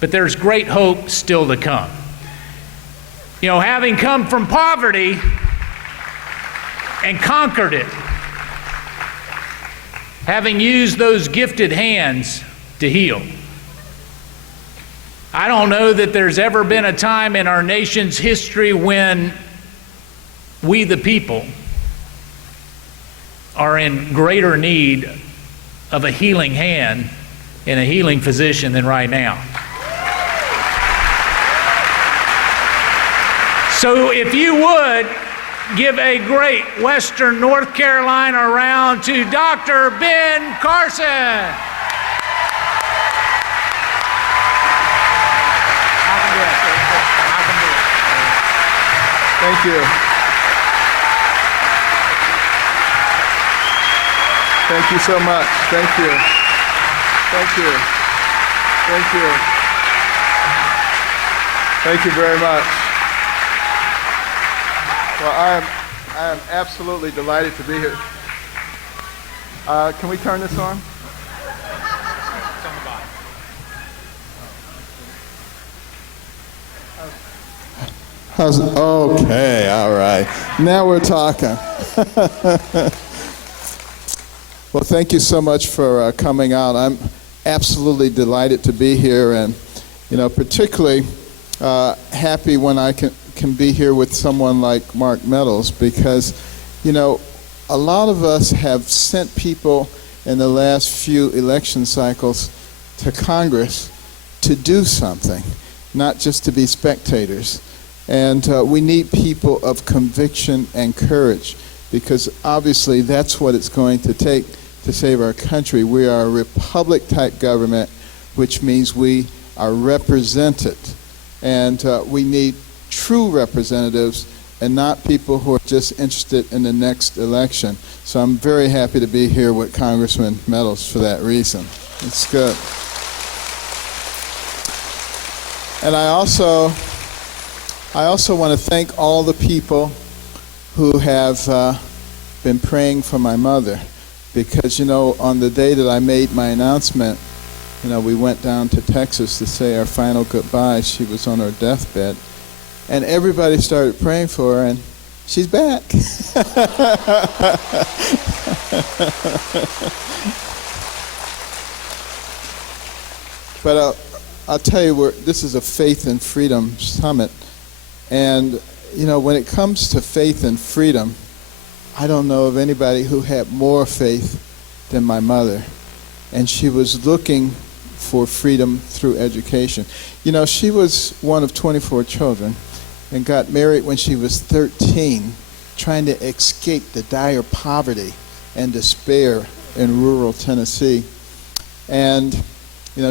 but there's great hope still to come. You know, having come from poverty and conquered it, having used those gifted hands to heal. I don't know that there's ever been a time in our nation's history when we, the people, are in greater need of a healing hand and a healing physician than right now. So if you would, give a great Western North Carolina round to Dr. Ben Carson. Thank you. Thank you so much. Thank you. Thank you. Thank you. Thank you very much. Well, I am absolutely delighted to be here. Can we turn this on? Okay, all right. Now we're talking. Well, thank you so much for coming out. I'm absolutely delighted to be here, and particularly happy when I can be here with someone like Mark Meadows, because a lot of us have sent people in the last few election cycles to Congress to do something, not just to be spectators. And we need people of conviction and courage, because obviously that's what it's going to take to save our country. We are a republic-type government, which means we are represented. And we need true representatives and not people who are just interested in the next election. So I'm very happy to be here with Congressman Meadows for that reason. It's good. And I also want to thank all the people who have been praying for my mother, because on the day that I made my announcement, we went down to Texas to say our final goodbye. She was on her deathbed, and everybody started praying for her, and she's back. But I'll tell you, this is a Faith and Freedom Summit. And, when it comes to faith and freedom, I don't know of anybody who had more faith than my mother. And she was looking for freedom through education. She was one of 24 children and got married when she was 13, trying to escape the dire poverty and despair in rural Tennessee. And,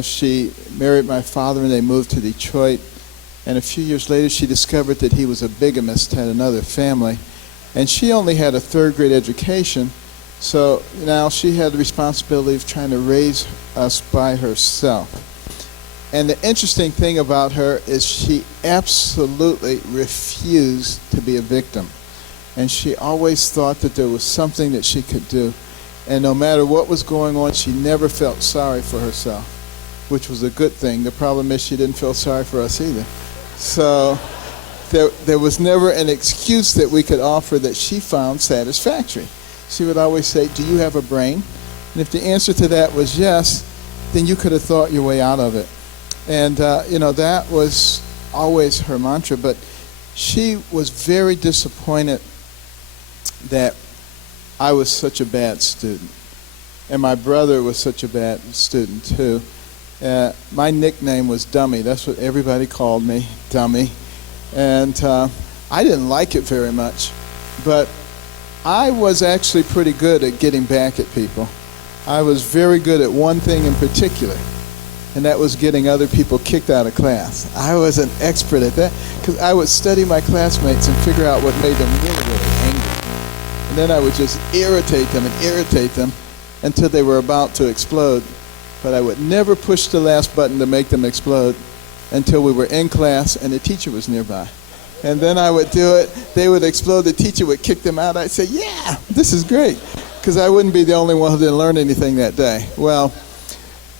she married my father and they moved to Detroit. And a few years later, she discovered that he was a bigamist, had another family. And she only had a third-grade education, so now she had the responsibility of trying to raise us by herself. And the interesting thing about her is she absolutely refused to be a victim. And she always thought that there was something that she could do. And no matter what was going on, she never felt sorry for herself, which was a good thing. The problem is she didn't feel sorry for us either. So there was never an excuse that we could offer that she found satisfactory. She would always say, "Do you have a brain?" And if the answer to that was yes, then you could have thought your way out of it. And, that was always her mantra. But she was very disappointed that I was such a bad student. And my brother was such a bad student, too. My nickname was Dummy. That's what everybody called me, Dummy. And I didn't like it very much. But I was actually pretty good at getting back at people. I was very good at one thing in particular, and that was getting other people kicked out of class. I was an expert at that, because I would study my classmates and figure out what made them really, really angry. And then I would just irritate them until they were about to explode. But I would never push the last button to make them explode until we were in class and the teacher was nearby. And then I would do it, they would explode, the teacher would kick them out. I'd say, "Yeah, this is great," because I wouldn't be the only one who didn't learn anything that day. Well,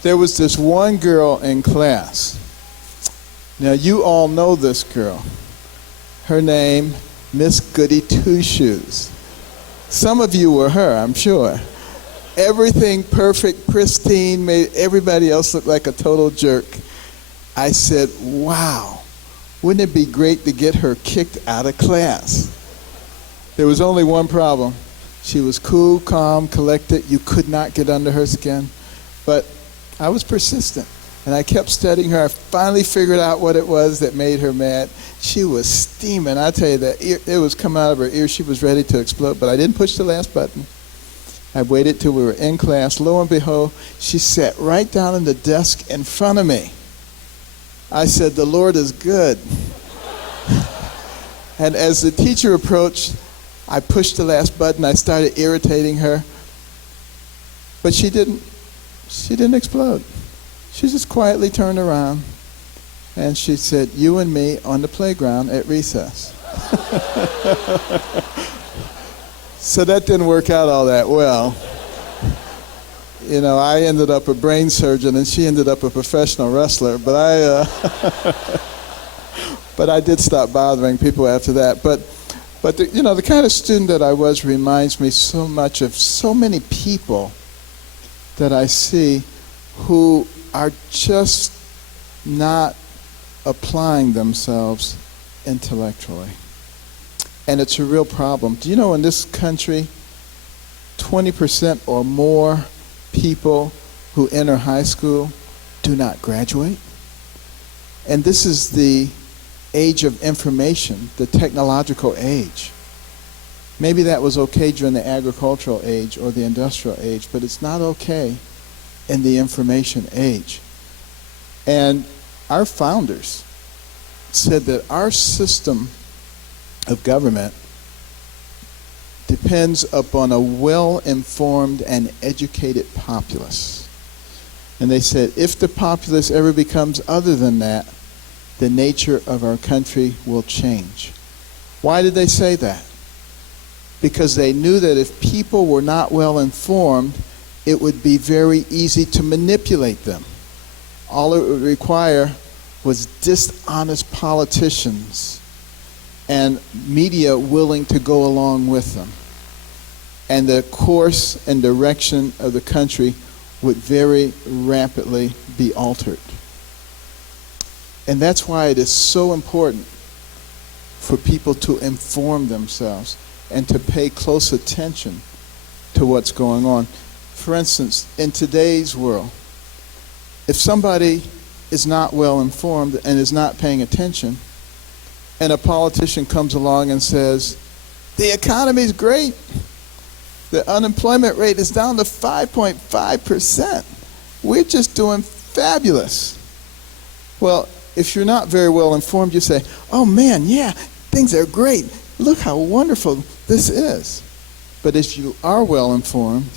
there was this one girl in class Now, you all know this girl. Her name, Miss Goody Two-Shoes. Some of you were her, I'm sure. Everything perfect, pristine, made everybody else look like a total jerk. I said, wow, wouldn't it be great to get her kicked out of class? There was only one problem. She was cool, calm, collected. You could not get under her skin. But I was persistent, and I kept studying her. I finally figured out what it was that made her mad. She was steaming. I tell you, that it was coming out of her ear. She was ready to explode, but I didn't push the last button. I waited till we were in class. Lo and behold, she sat right down in the desk in front of me. I said, the Lord is good. And as the teacher approached, I pushed the last button. I started irritating her. But she didn't explode. She just quietly turned around and she said, you and me on the playground at recess. So that didn't work out all that well. You know, I ended up a brain surgeon and she ended up a professional wrestler, but I did stop bothering people after that. But the kind of student that I was reminds me so much of so many people that I see who are just not applying themselves intellectually. And it's a real problem. Do you know in this country, 20% or more people who enter high school do not graduate? And this is the age of information, the technological age. Maybe that was okay during the agricultural age or the industrial age, but it's not okay in the information age. And our founders said that our system of government depends upon a well-informed and educated populace. And they said if the populace ever becomes other than that, the nature of our country will change. Why did they say that? Because they knew that if people were not well informed, it would be very easy to manipulate them. All it would require was dishonest politicians and media willing to go along with them. And the course and direction of the country would very rapidly be altered. And that's why it is so important for people to inform themselves and to pay close attention to what's going on. For instance, in today's world, if somebody is not well informed and is not paying attention, and a politician comes along and says, the economy's great, the unemployment rate is down to 5.5%. We're just doing fabulous. Well, if you're not very well informed, you say, oh man, yeah, things are great. Look how wonderful this is. But if you are well informed,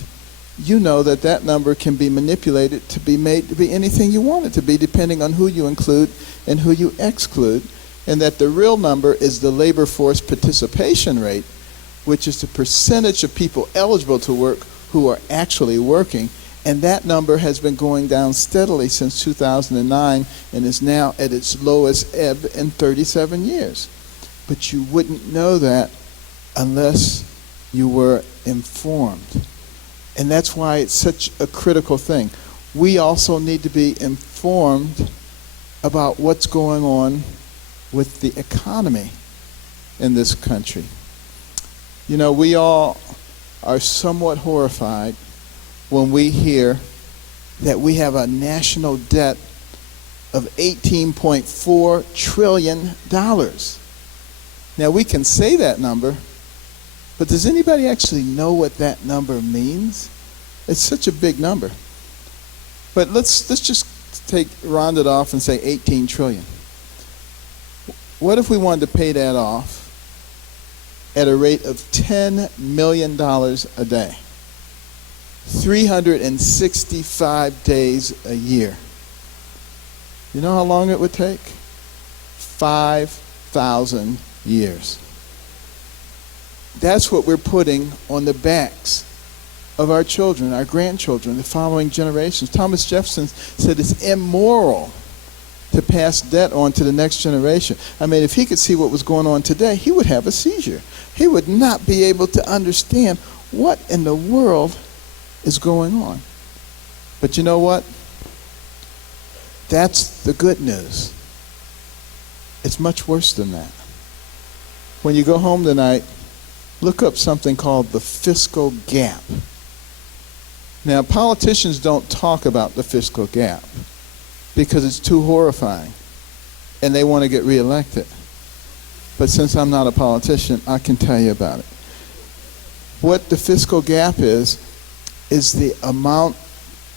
you know that that number can be manipulated to be made to be anything you want it to be, depending on who you include and who you exclude, and that the real number is the labor force participation rate, which is the percentage of people eligible to work who are actually working. And that number has been going down steadily since 2009 and is now at its lowest ebb in 37 years. But you wouldn't know that unless you were informed. And that's why it's such a critical thing. We also need to be informed about what's going on with the economy in this country. You know, we all are somewhat horrified when we hear that we have a national debt of $18.4 trillion. Now, we can say that number, but does anybody actually know what that number means? It's such a big number. But let's just round it off and say 18 trillion. What if we wanted to pay that off at a rate of $10 million a day? 365 days a year. You know how long it would take? 5,000 years. That's what we're putting on the backs of our children, our grandchildren, the following generations. Thomas Jefferson said it's immoral to pass debt on to the next generation. I mean, if he could see what was going on today, he would have a seizure. He would not be able to understand what in the world is going on. But you know what? That's the good news. It's much worse than that. When you go home tonight, look up something called the fiscal gap. Now, politicians don't talk about the fiscal gap because it's too horrifying and they want to get reelected. But since I'm not a politician, I can tell you about it. What the fiscal gap is the amount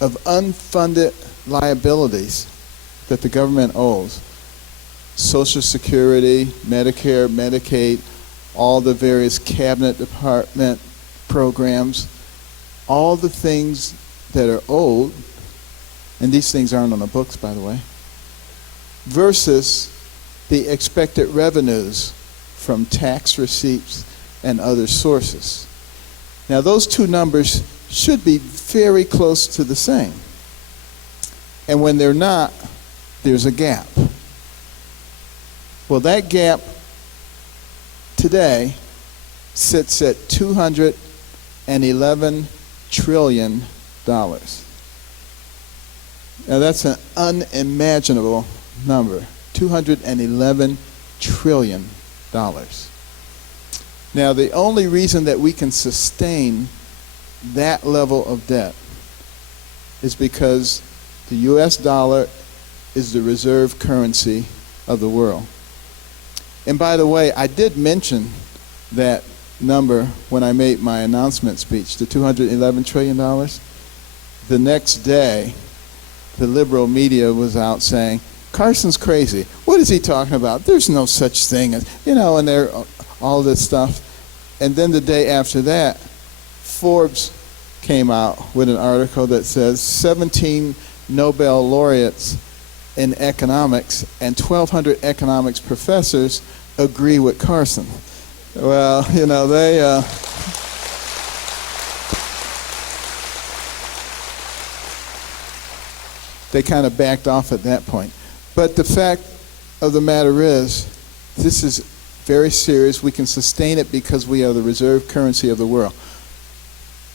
of unfunded liabilities that the government owes. Social Security, Medicare, Medicaid, all the various cabinet department programs, all the things that are owed, and these things aren't on the books, by the way, versus the expected revenues from tax receipts and other sources. Now, those two numbers should be very close to the same. And when they're not, there's a gap. Well, that gap today sits at $211 trillion. Now, that's an unimaginable number, $211 trillion. Now, the only reason that we can sustain that level of debt is because the U.S. dollar is the reserve currency of the world. And by the way, I did mention that number when I made my announcement speech, the $211 trillion. The next day, the liberal media was out saying, Carson's crazy. What is he talking about? There's no such thing as, and they're all this stuff. And then the day after that, Forbes came out with an article that says 17 Nobel laureates in economics and 1,200 economics professors agree with Carson. Well, they kind of backed off at that point. But the fact of the matter is, this is very serious. We can sustain it because we are the reserve currency of the world.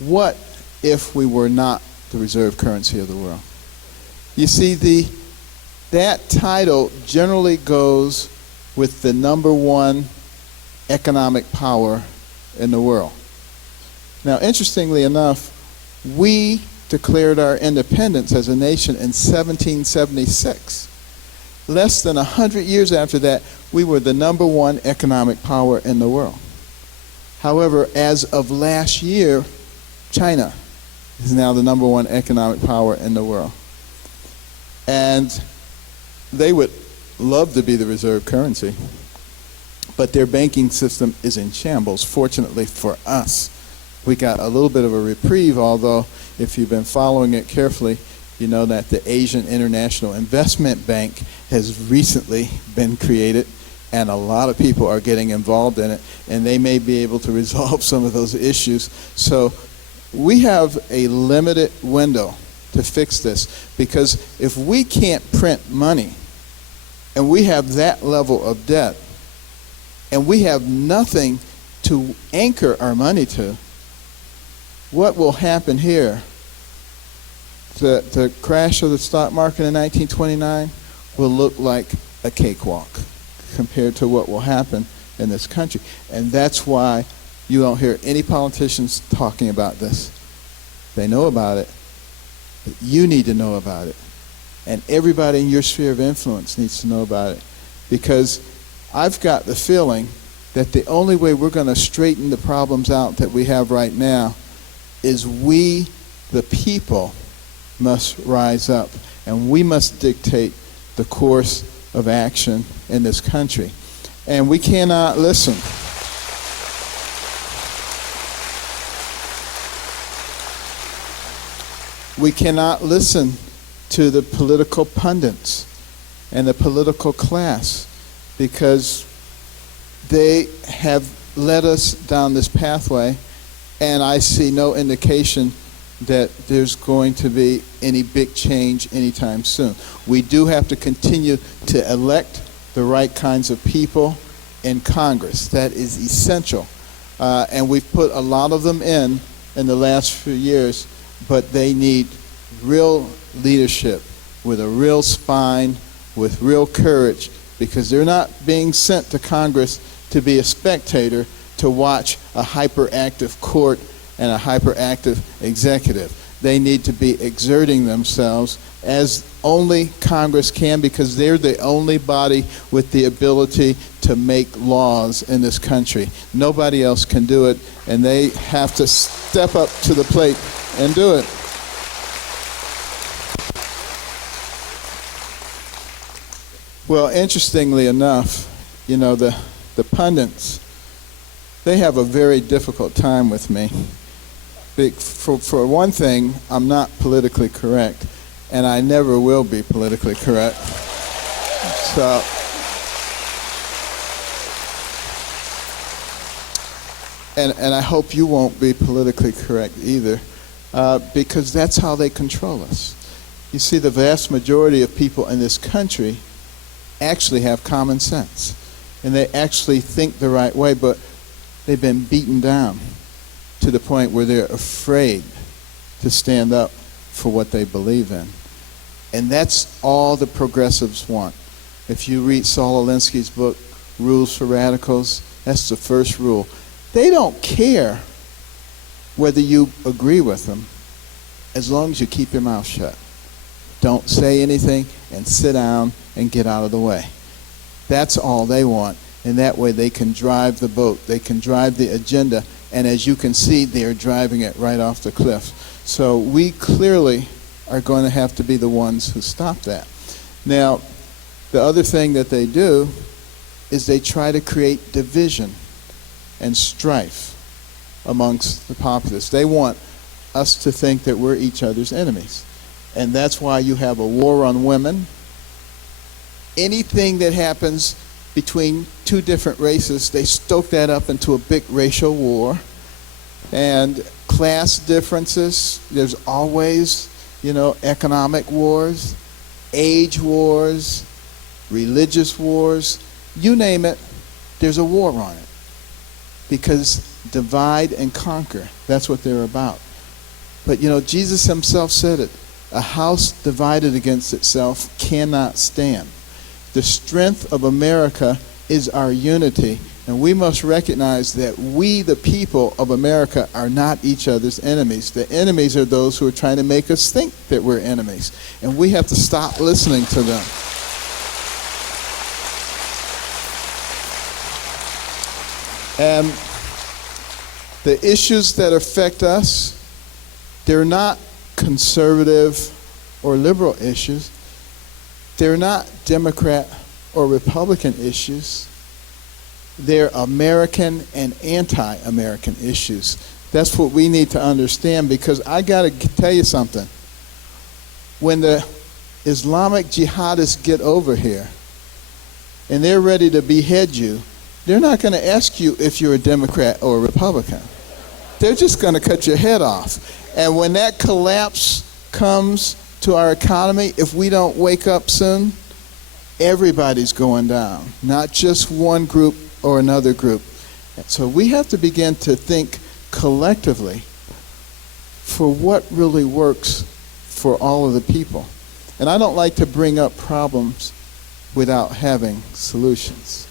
What if we were not the reserve currency of the world? You see, that title generally goes with the number one economic power in the world. Now, interestingly enough, we declared our independence as a nation in 1776. Less than 100 years after that, we were the number one economic power in the world. However, as of last year, China is now the number one economic power in the world. And they would love to be the reserve currency, but their banking system is in shambles. Fortunately for us, we got a little bit of a reprieve, although if you've been following it carefully, you know that the Asian International Investment Bank has recently been created, and a lot of people are getting involved in it, and they may be able to resolve some of those issues. So we have a limited window to fix this, because if we can't print money and we have that level of debt and we have nothing to anchor our money to, what will happen here? The crash of the stock market in 1929 will look like a cakewalk compared to what will happen in this country. And that's why you don't hear any politicians talking about this. They know about it, but you need to know about it. And everybody in your sphere of influence needs to know about it. Because I've got the feeling that the only way we're going to straighten the problems out that we have right now is we, the people, must rise up. And we must dictate the course of action in this country. And we cannot listen. We cannot listen to the political pundits and the political class, because they have led us down this pathway, and I see no indication that there's going to be any big change anytime soon. We do have to continue to elect the right kinds of people in Congress. That is essential. And we've put a lot of them in the last few years, but they need real leadership with a real spine, with real courage, because they're not being sent to Congress to be a spectator, to watch a hyperactive court and a hyperactive executive. They need to be exerting themselves as only Congress can, because they're the only body with the ability to make laws in this country. Nobody else can do it, and they have to step up to the plate and do it. Well, interestingly enough, you know, the pundits, they have a very difficult time with me. For one thing, I'm not politically correct, and I never will be politically correct. So, and I hope you won't be politically correct either, because that's how they control us. You see, the vast majority of people in this country actually have common sense, and they actually think the right way, but they've been beaten down to the point where they're afraid to stand up for what they believe in. And that's all the progressives want. If you read Saul Alinsky's book, Rules for Radicals, that's the first rule. They don't care whether you agree with them, as long as you keep your mouth shut. Don't say anything and sit down and get out of the way. That's all they want. And that way they can drive the boat. They can drive the agenda. And as you can see, they're driving it right off the cliff. So we clearly are going to have to be the ones who stop that. Now, the other thing that they do is they try to create division and strife amongst the populace. They want us to think that we're each other's enemies. And that's why you have a war on women. Anything that happens between two different races, they stoke that up into a big racial war. And class differences, there's always, you know, economic wars, age wars, religious wars, you name it, there's a war on it. Because divide and conquer, that's what they're about. But, you know, Jesus himself said it, a house divided against itself cannot stand. The strength of America is our unity, and we must recognize that we, the people of America, are not each other's enemies. The enemies are those who are trying to make us think that we're enemies, and we have to stop listening to them. And the issues that affect us, they're not conservative or liberal issues. They're not Democrat or Republican issues. They're American and anti-American issues. That's what we need to understand, because I got to tell you something. When the Islamic jihadists get over here and they're ready to behead you, they're not going to ask you if you're a Democrat or a Republican. They're just going to cut your head off. And when that collapse comes to our economy, if we don't wake up soon, everybody's going down, not just one group or another group. And so we have to begin to think collectively for what really works for all of the people. And I don't like to bring up problems without having solutions.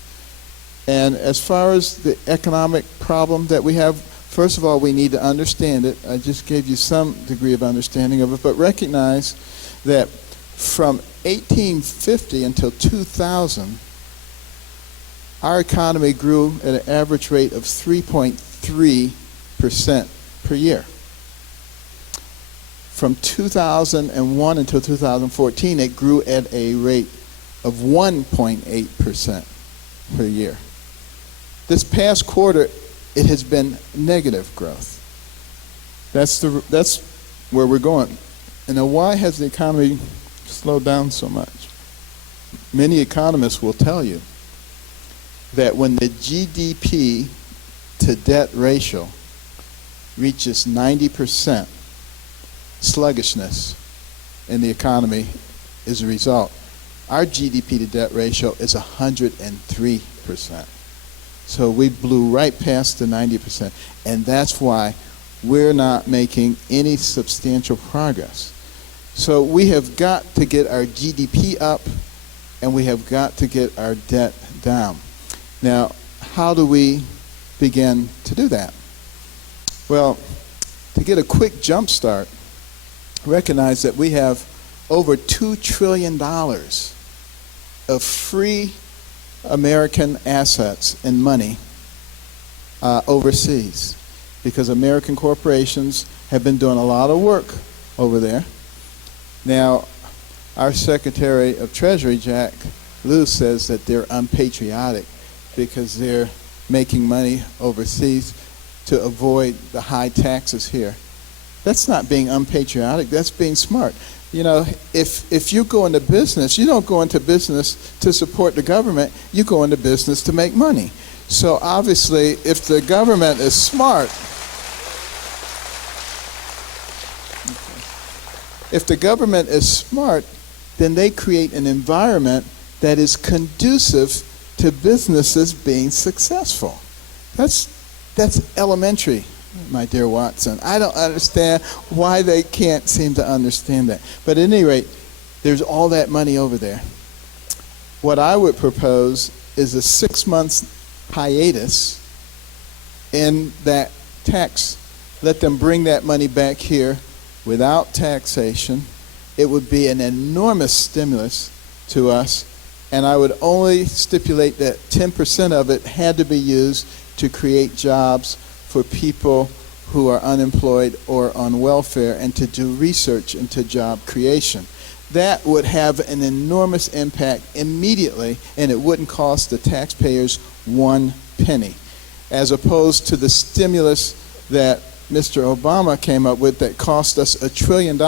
And as far as the economic problem that we have, first of all, we need to understand it. I just gave you some degree of understanding of it, but recognize that from 1850 until 2000, our economy grew at an average rate of 3.3% per year. From 2001 until 2014, it grew at a rate of 1.8% per year. This past quarter, it has been negative growth. That's where we're going. And now, why has the economy slowed down so much? Many economists will tell you that when the GDP to debt ratio reaches 90%, sluggishness in the economy is a result. Our GDP to debt ratio is 103%. So we blew right past the 90%, and that's why we're not making any substantial progress. So we have got to get our GDP up, and we have got to get our debt down. Now, how do we begin to do that? Well, to get a quick jump start, recognize that we have over $2 trillion of free American assets and money overseas, because American corporations have been doing a lot of work over there. Now, our Secretary of Treasury, Jack Lew, says that they're unpatriotic because they're making money overseas to avoid the high taxes here. That's not being unpatriotic, that's being smart. You know, if you go into business, you don't go into business to support the government, you go into business to make money. So obviously, if the government is smart, then they create an environment that is conducive to businesses being successful. That's elementary, my dear Watson. I don't understand why they can't seem to understand that. But at any rate, there's all that money over there. What I would propose is a 6-month hiatus in that tax. Let them bring that money back here without taxation. It would be an enormous stimulus to us, and I would only stipulate that 10% of it had to be used to create jobs for people who are unemployed or on welfare, and to do research into job creation. That would have an enormous impact immediately, and it wouldn't cost the taxpayers 1 penny, as opposed to the stimulus that Mr. Obama came up with that cost us $1 trillion,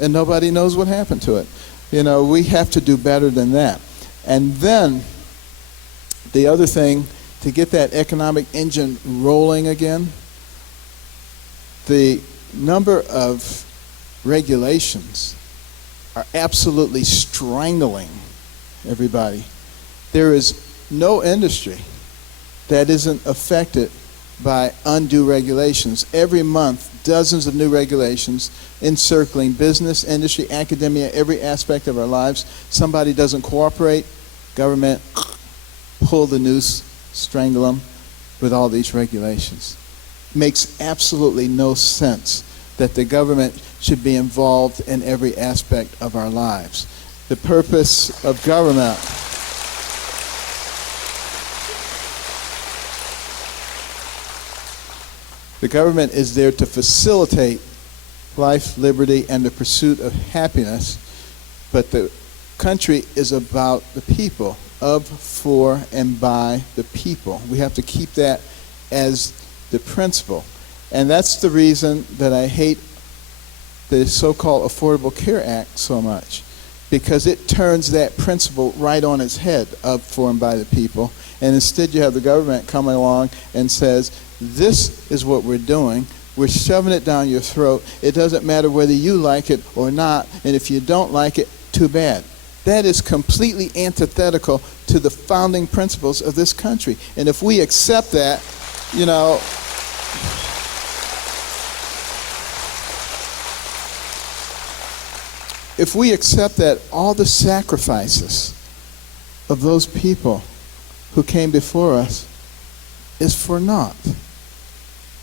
and nobody knows what happened to it. You know, we have to do better than that. And then the other thing, to get that economic engine rolling again, the number of regulations are absolutely strangling everybody. There is no industry that isn't affected by undue regulations. Every month, dozens of new regulations encircling business, industry, academia, every aspect of our lives. Somebody doesn't cooperate, government, pull the noose, strangle them with all these regulations. Makes absolutely no sense that the government should be involved in every aspect of our lives. The purpose of government is there to facilitate life, liberty, and the pursuit of happiness, but the country is about the people, of, for, and by the people. We have to keep that as the principle. And that's the reason that I hate the so-called Affordable Care Act so much, because it turns that principle right on its head, of, for, and by the people. And instead you have the government coming along and says, this is what we're doing. We're shoving it down your throat. It doesn't matter whether you like it or not, and if you don't like it, too bad. That is completely antithetical to the founding principles of this country. And if we accept that, you know, if we accept that, all the sacrifices of those people who came before us is for naught.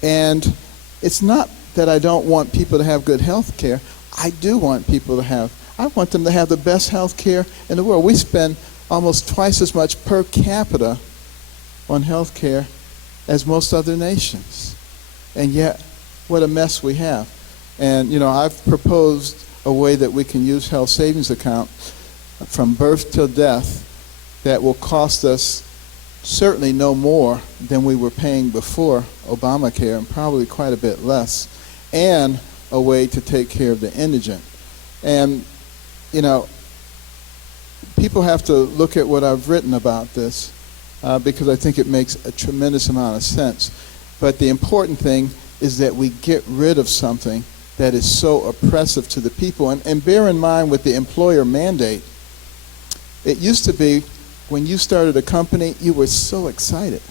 And it's not that I don't want people to have good health care. I do want people to have, I want them to have the best health care in the world. We spend almost twice as much per capita on health care as most other nations. And yet, what a mess we have. And, you know, I've proposed a way that we can use health savings account from birth till death that will cost us certainly no more than we were paying before Obamacare, and probably quite a bit less, and a way to take care of the indigent. And, you know, people have to look at what I've written about this because I think it makes a tremendous amount of sense. But the important thing is that we get rid of something that is so oppressive to the people. And bear in mind with the employer mandate, it used to be when you started a company, you were so excited.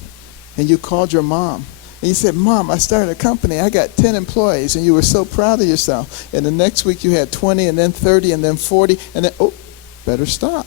And you called your mom. And you said, Mom, I started a company. I got 10 employees. And you were so proud of yourself. And the next week you had 20 and then 30 and then 40. And then, oh, better stop.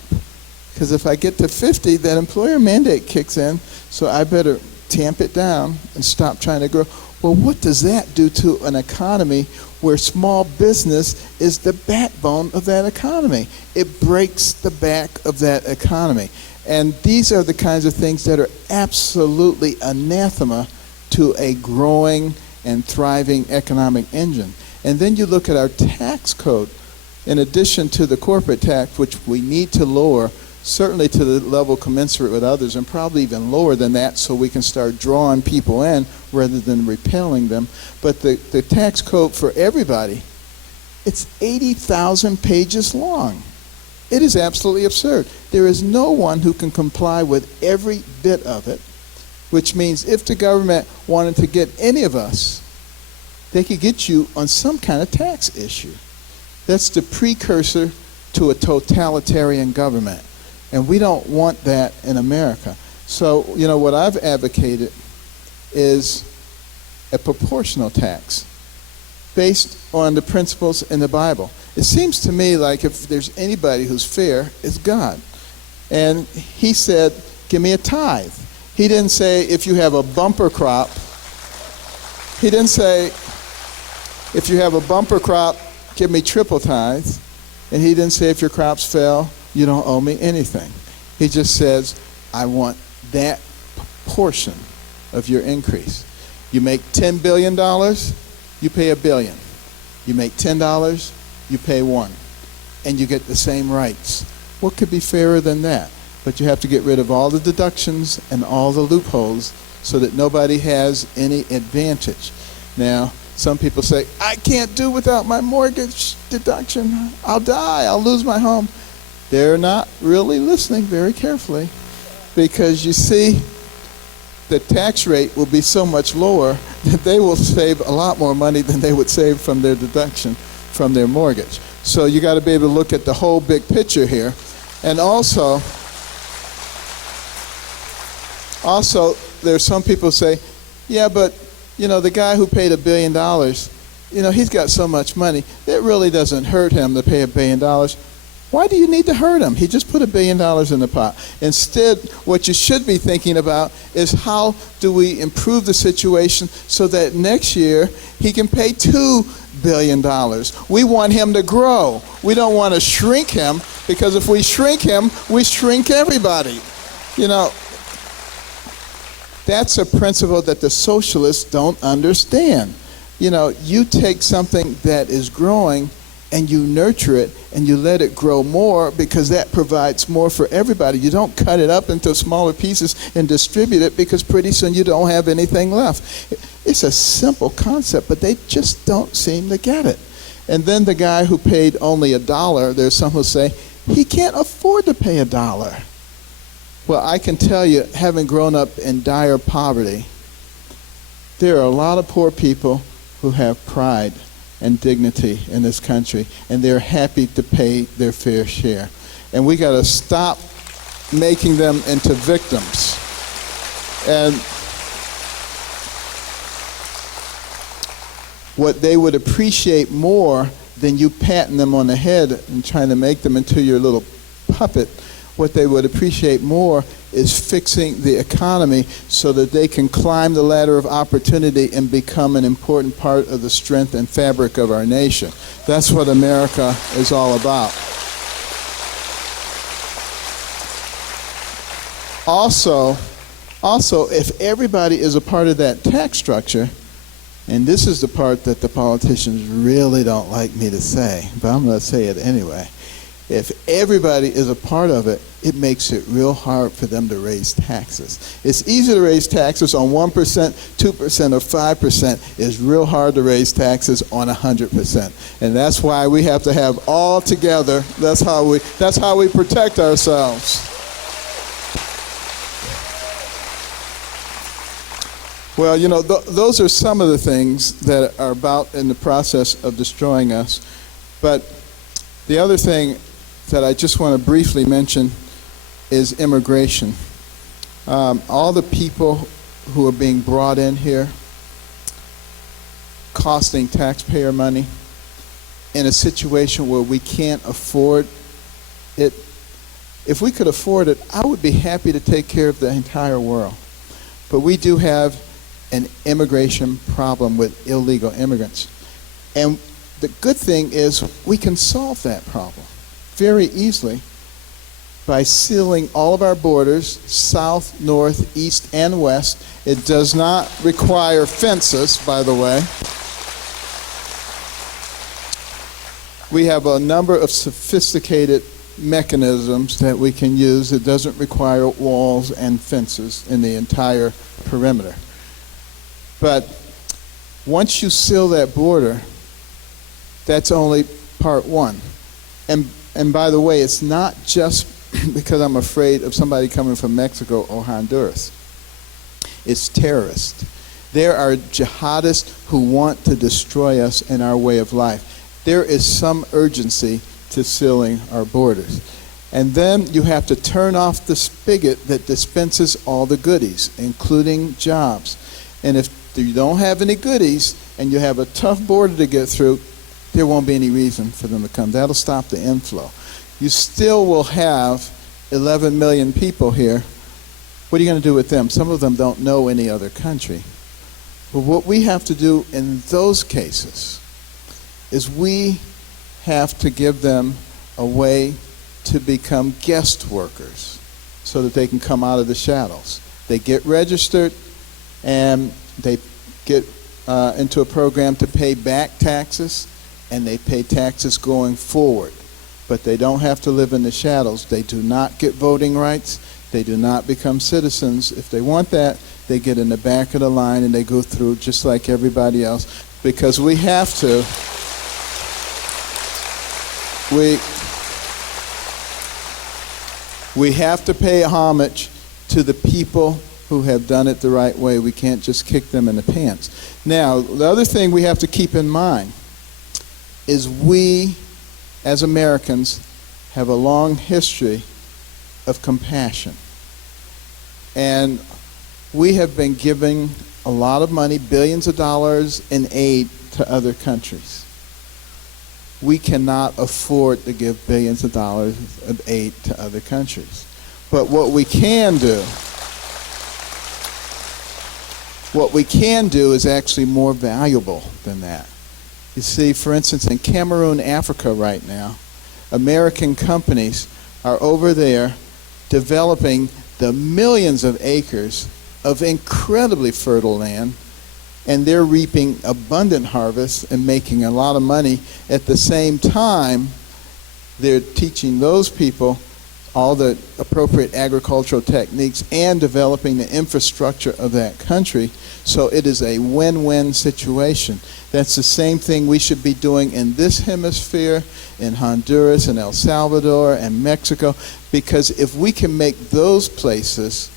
Because if I get to 50, that employer mandate kicks in. So I better tamp it down and stop trying to grow. Well, what does that do to an economy where small business is the backbone of that economy? It breaks the back of that economy. And these are the kinds of things that are absolutely anathema to a growing and thriving economic engine. And then you look at our tax code. In addition to the corporate tax, which we need to lower, certainly to the level commensurate with others, and probably even lower than that so we can start drawing people in rather than repelling them. But the tax code for everybody, it's 80,000 pages long. It is absolutely absurd. There is no one who can comply with every bit of it, which means if the government wanted to get any of us, they could get you on some kind of tax issue. That's the precursor to a totalitarian government. And we don't want that in America. So, what I've advocated is a proportional tax based on the principles in the Bible. It seems to me like if there's anybody who's fair, it's God. And he said, give me a tithe. He didn't say if you have a bumper crop. He didn't say if you have a bumper crop, give me triple tithes. And he didn't say if your crops fell, you don't owe me anything. He just says, I want that portion of your increase. You make $10 billion, you pay $1 billion. You make $10, you pay $1. And you get the same rights. What could be fairer than that? But you have to get rid of all the deductions and all the loopholes so that nobody has any advantage. Now, some people say, I can't do without my mortgage deduction. I'll die. I'll lose my home. They're not really listening very carefully because you see, the tax rate will be so much lower that they will save a lot more money than they would save from their deduction from their mortgage. So you got to be able to look at the whole big picture here. And also, there's some people say, yeah, but the guy who paid $1 billion, he's got so much money, it really doesn't hurt him to pay $1 billion. Why do you need to hurt him? He just put $1 billion in the pot. Instead, what you should be thinking about is how do we improve the situation so that next year he can pay $2 billion. We want him to grow. We don't want to shrink him, because if we shrink him, we shrink everybody. That's a principle that the socialists don't understand. You take something that is growing and you nurture it and you let it grow more because that provides more for everybody. You don't cut it up into smaller pieces and distribute it because pretty soon you don't have anything left. It's a simple concept, but they just don't seem to get it. And then the guy who paid only $1, there's some who say, he can't afford to pay $1. Well, I can tell you, having grown up in dire poverty, there are a lot of poor people who have pride and dignity in this country, and they're happy to pay their fair share. And we got to stop making them into victims. And what they would appreciate more than you patting them on the head and trying to make them into your little puppet, what they would appreciate more is fixing the economy so that they can climb the ladder of opportunity and become an important part of the strength and fabric of our nation. That's what America is all about. Also, if everybody is a part of that tax structure, and this is the part that the politicians really don't like me to say, but I'm going to say it anyway. If everybody is a part of it, it makes it real hard for them to raise taxes. It's easy to raise taxes on 1%, 2%, or 5%. It's real hard to raise taxes on 100%. And that's why we have to have all together. That's how we protect ourselves. Well, those are some of the things that are about in the process of destroying us. But the other thing that I just want to briefly mention is immigration. All the people who are being brought in here, costing taxpayer money in a situation where we can't afford it. If we could afford it, I would be happy to take care of the entire world. But we do have an immigration problem with illegal immigrants. And the good thing is we can solve that problem very easily by sealing all of our borders, south, north, east, and west. It does not require fences, by the way. We have a number of sophisticated mechanisms that we can use. It doesn't require walls and fences in the entire perimeter. But once you seal that border, that's only part one. And by the way, it's not just because I'm afraid of somebody coming from Mexico or Honduras. It's terrorists. There are jihadists who want to destroy us and our way of life. There is some urgency to sealing our borders. And then you have to turn off the spigot that dispenses all the goodies, including jobs. And if you don't have any goodies and you have a tough border to get through, there won't be any reason for them to come. That'll stop the inflow. You still will have 11 million people here. What are you going to do with them? Some of them don't know any other country. But what we have to do in those cases is we have to give them a way to become guest workers so that they can come out of the shadows. They get registered and they get into a program to pay back taxes, and they pay taxes going forward. But they don't have to live in the shadows. They do not get voting rights. They do not become citizens. If they want that, they get in the back of the line and they go through just like everybody else, because we have to. We have to pay homage to the people who have done it the right way. We can't just kick them in the pants. Now, the other thing we have to keep in mind is we, as Americans, have a long history of compassion. And we have been giving a lot of money, billions of dollars in aid to other countries. We cannot afford to give billions of dollars of aid to other countries. But what we can do is actually more valuable than that. You see, for instance, in Cameroon, Africa right now, American companies are over there developing the millions of acres of incredibly fertile land, and they're reaping abundant harvests and making a lot of money. At the same time, they're teaching those people all the appropriate agricultural techniques and developing the infrastructure of that country. So it is a win-win situation. That's the same thing we should be doing in this hemisphere, in Honduras and El Salvador and Mexico, because if we can make those places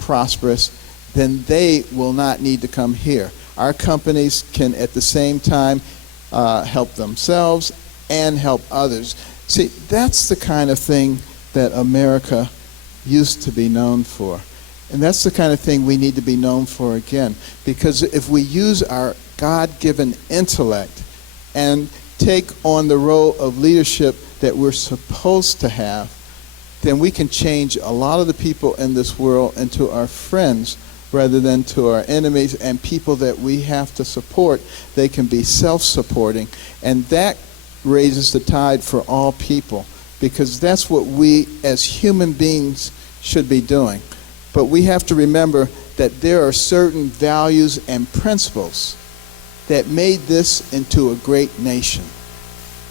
prosperous, then they will not need to come here. Our companies can at the same time help themselves and help others. See, that's the kind of thing that America used to be known for. And that's the kind of thing we need to be known for again. Because if we use our God-given intellect and take on the role of leadership that we're supposed to have, then we can change a lot of the people in this world into our friends rather than to our enemies, and people that we have to support, they can be self-supporting. And that raises the tide for all people, because that's what we as human beings should be doing. But we have to remember that there are certain values and principles that made this into a great nation.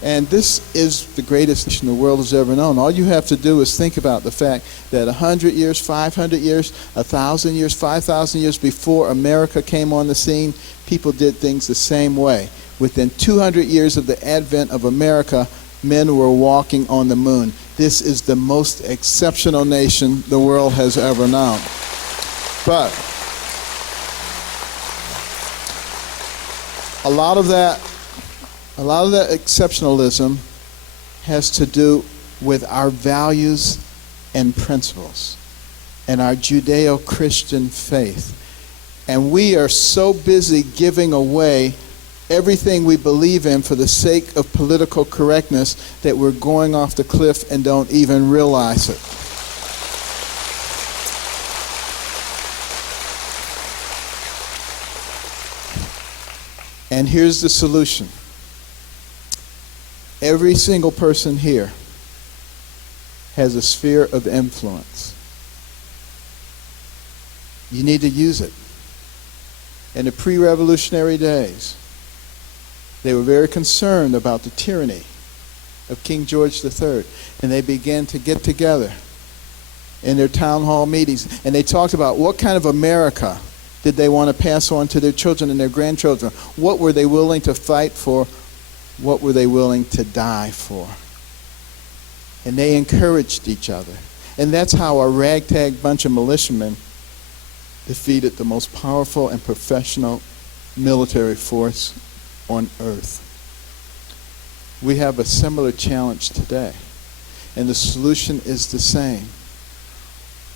And this is the greatest nation the world has ever known. All you have to do is think about the fact that 100 years, 500 years, 1,000 years, 5,000 years before America came on the scene, people did things the same way. Within 200 years of the advent of America, men were walking on the moon. This is the most exceptional nation the world has ever known. But A lot of that exceptionalism has to do with our values and principles and our Judeo-Christian faith. And we are so busy giving away everything we believe in for the sake of political correctness that we're going off the cliff and don't even realize it. And here's the solution. Every single person here has a sphere of influence. You need to use it. In the pre-revolutionary days, they were very concerned about the tyranny of King George III, and they began to get together in their town hall meetings, and they talked about what kind of America did they want to pass on to their children and their grandchildren. What were they willing to fight for? What were they willing to die for? And they encouraged each other. And that's how a ragtag bunch of militiamen defeated the most powerful and professional military force on earth. We have a similar challenge today, and the solution is the same.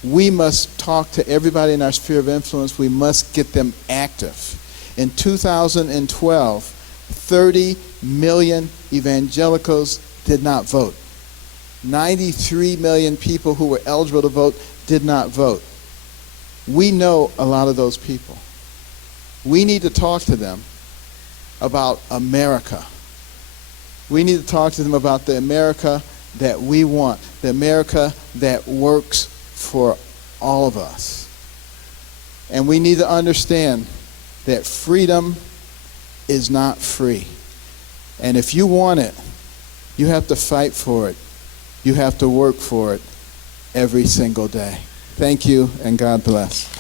We must talk to everybody in our sphere of influence. We must get them active. In 2012, 30 million evangelicals did not vote. 93 million people who were eligible to vote did not vote. We know a lot of those people. We need to talk to them about America. We need to talk to them about the America that we want, the America that works for all of us. And we need to understand that freedom is not free. And if you want it, you have to fight for it. You have to work for it every single day. Thank you, and God bless.